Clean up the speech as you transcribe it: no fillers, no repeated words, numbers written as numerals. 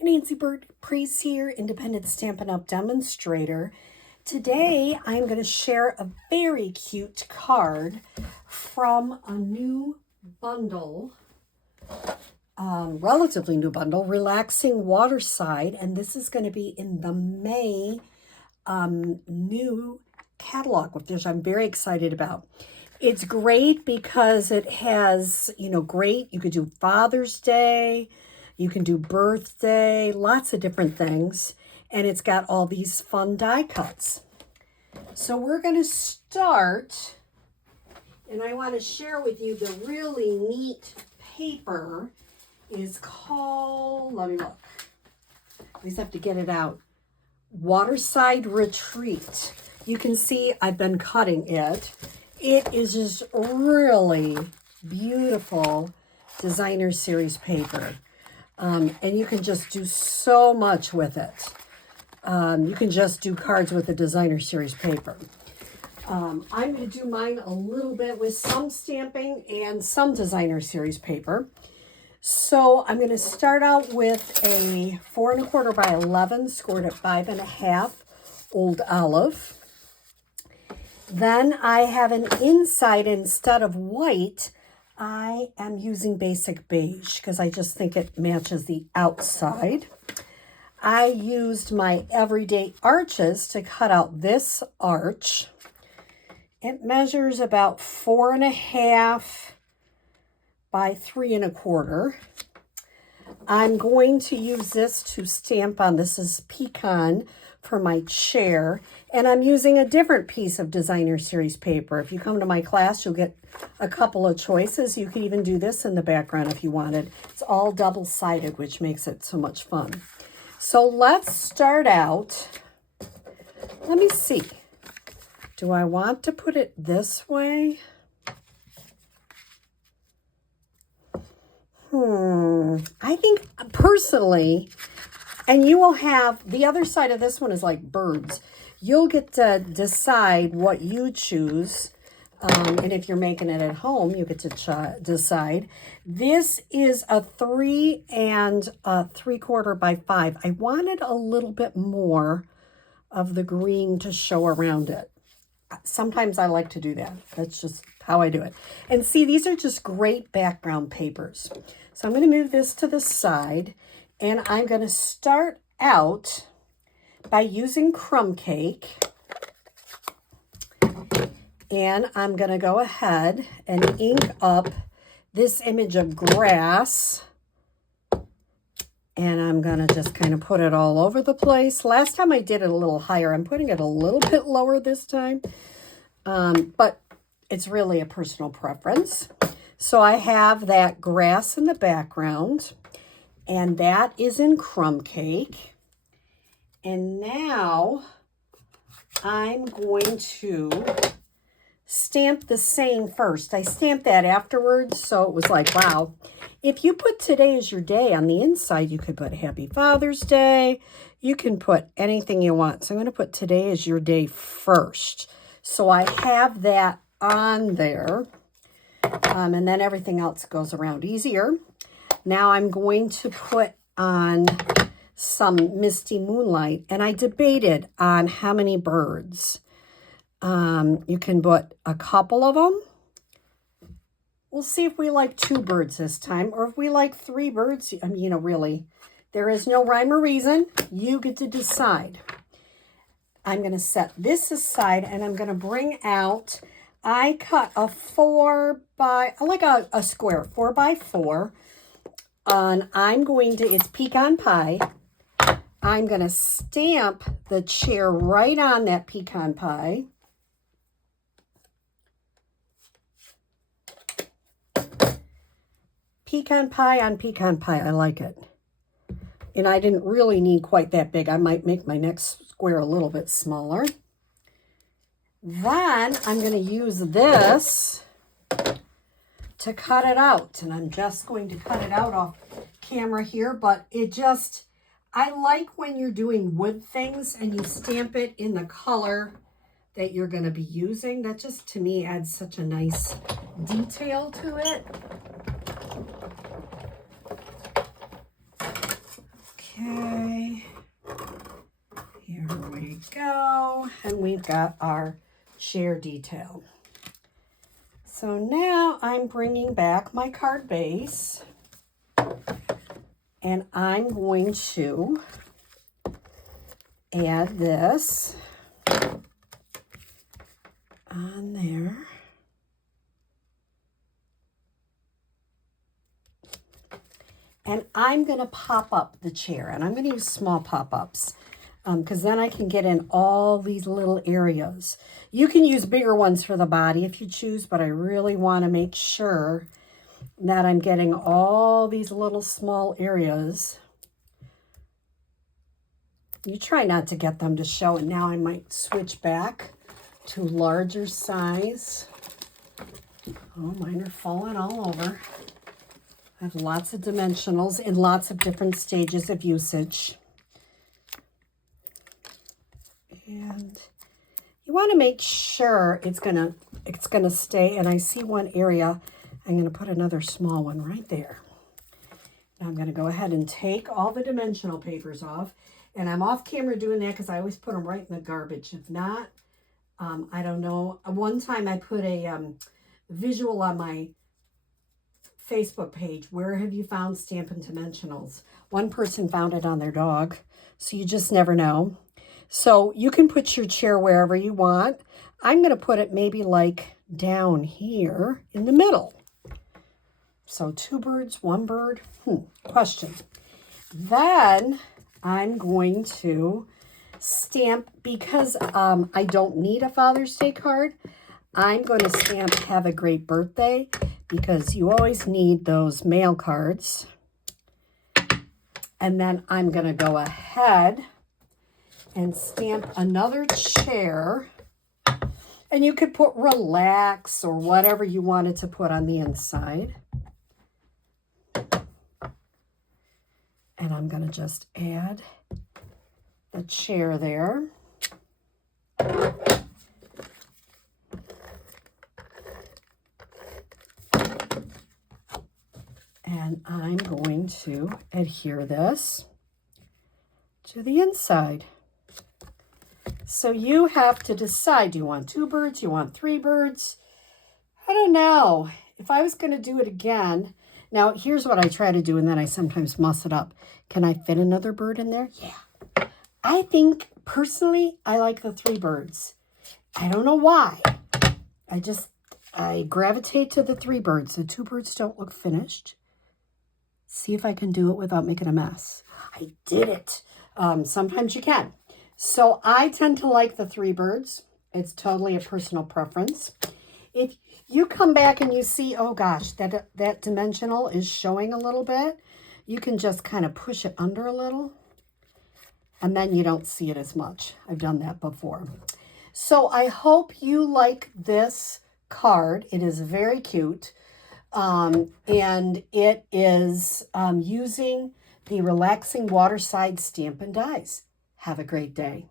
Nancy Burt-Preece here, Independent Stampin' Up! Demonstrator. Today I'm going to share a very cute card from a new bundle, relatively new bundle, Relaxing Waterside, and this is going to be in the May new catalog, which I'm very excited about. It's great because it has, great, you could do Father's Day, you can do birthday, lots of different things. And it's got all these fun die cuts. So we're going to start, and I want to share with you the really neat paper is called, let me look. I just have to get it out. Waterside Retreat. You can see I've been cutting it. It is just really beautiful designer series paper. And you can just do so much with it. You can just do cards with the designer series paper. I'm going to do mine a little bit with some stamping and some designer series paper. So I'm going to start out with a 4 1/4 by 11 scored at 5.5 Old Olive. Then I have an inside, instead of white, I am using basic beige because I just think it matches the outside. I used my Everyday Arches to cut out this arch. It measures about 4.5 by 3 1/4. I'm going to use this to stamp on. This is Pecan for my chair, and I'm using a different piece of designer series paper. If you come to my class, you'll get a couple of choices. You could even do this in the background if you wanted. It's all double-sided, which makes it so much fun. So let's start out. Let me see. Do I want to put it this way? I think personally, and you will have, the other side of this one is like birds. You'll get to decide what you choose. And if you're making it at home, you get to decide. This is a 3 3/4 by 5. I wanted a little bit more of the green to show around it. Sometimes I like to do that. That's just how I do it. And see, these are just great background papers. So I'm going to move this to the side, and I'm going to start out by using crumb cake. And I'm going to go ahead and ink up this image of grass. And I'm going to just kind of put it all over the place. Last time I did it a little higher. I'm putting it a little bit lower this time. But it's really a personal preference. So I have that grass in the background. And that is in crumb cake. And now I'm going to stamp the same first. I stamped that afterwards, so it was like, wow. If you put today as your day on the inside, you could put Happy Father's Day. You can put anything you want. So I'm going to put today as your day first. So I have that on there. And then everything else goes around easier. Now I'm going to put on some Misty Moonlight. And I debated on how many birds. You can put a couple of them. We'll see if we like 2 birds this time, or if we like 3 birds. Really, there is no rhyme or reason. You get to decide. I'm going to set this aside, and I'm going to bring out, I cut a 4 by, like a square, 4 by 4. And I'm going to, it's pecan pie. I'm going to stamp the chair right on that pecan pie. Pecan pie on pecan pie. I like it. And I didn't really need quite that big. I might make my next square a little bit smaller. Then I'm going to use this to cut it out. And I'm just going to cut it out off camera here. But it just, I like when you're doing wood things and you stamp it in the color that you're going to be using. That just, to me, adds such a nice detail to it. Okay. Here we go. And we've got our chair detail. So now I'm bringing back my card base. And I'm going to add this on there. And I'm going to pop up the chair, and I'm going to use small pop-ups because then I can get in all these little areas. You can use bigger ones for the body if you choose, but I really want to make sure that I'm getting all these little small areas. You try not to get them to show, and now I might switch back to larger size. Oh, mine are falling all over. I have lots of dimensionals in lots of different stages of usage. And you want to make sure it's gonna stay. And I see one area. I'm gonna put another small one right there. Now I'm gonna go ahead and take all the dimensional papers off. And I'm off camera doing that because I always put them right in the garbage. If not, I don't know. One time I put a visual on my Facebook page. Where have you found Stampin' Dimensionals? One person found it on their dog. So you just never know. So you can put your chair wherever you want. I'm going to put it maybe like down here in the middle. So 2 birds, 1 bird. Question. Then I'm going to stamp, because I don't need a Father's Day card, I'm going to stamp Have a Great Birthday, because you always need those mail cards. And then I'm going to go ahead and stamp another chair. And you could put relax or whatever you wanted to put on the inside. And I'm going to just add the chair there. And I'm going to adhere this to the inside. So you have to decide, do you want 2 birds? You want 3 birds? I don't know. If I was going to do it again, now here's what I try to do, and then I sometimes muss it up. Can I fit another bird in there? Yeah. I think, personally, I like the 3 birds. I don't know why. I gravitate to the 3 birds. The 2 birds don't look finished. See if I can do it without making a mess. I did it. Sometimes you can. So I tend to like the 3 birds. It's totally a personal preference. If you come back and you see, oh gosh, that dimensional is showing a little bit, you can just kind of push it under a little, and then you don't see it as much. I've done that before. So I hope you like this card. It is very cute. And it is using the Relaxing Waterside Stampin' Dies. Have a great day.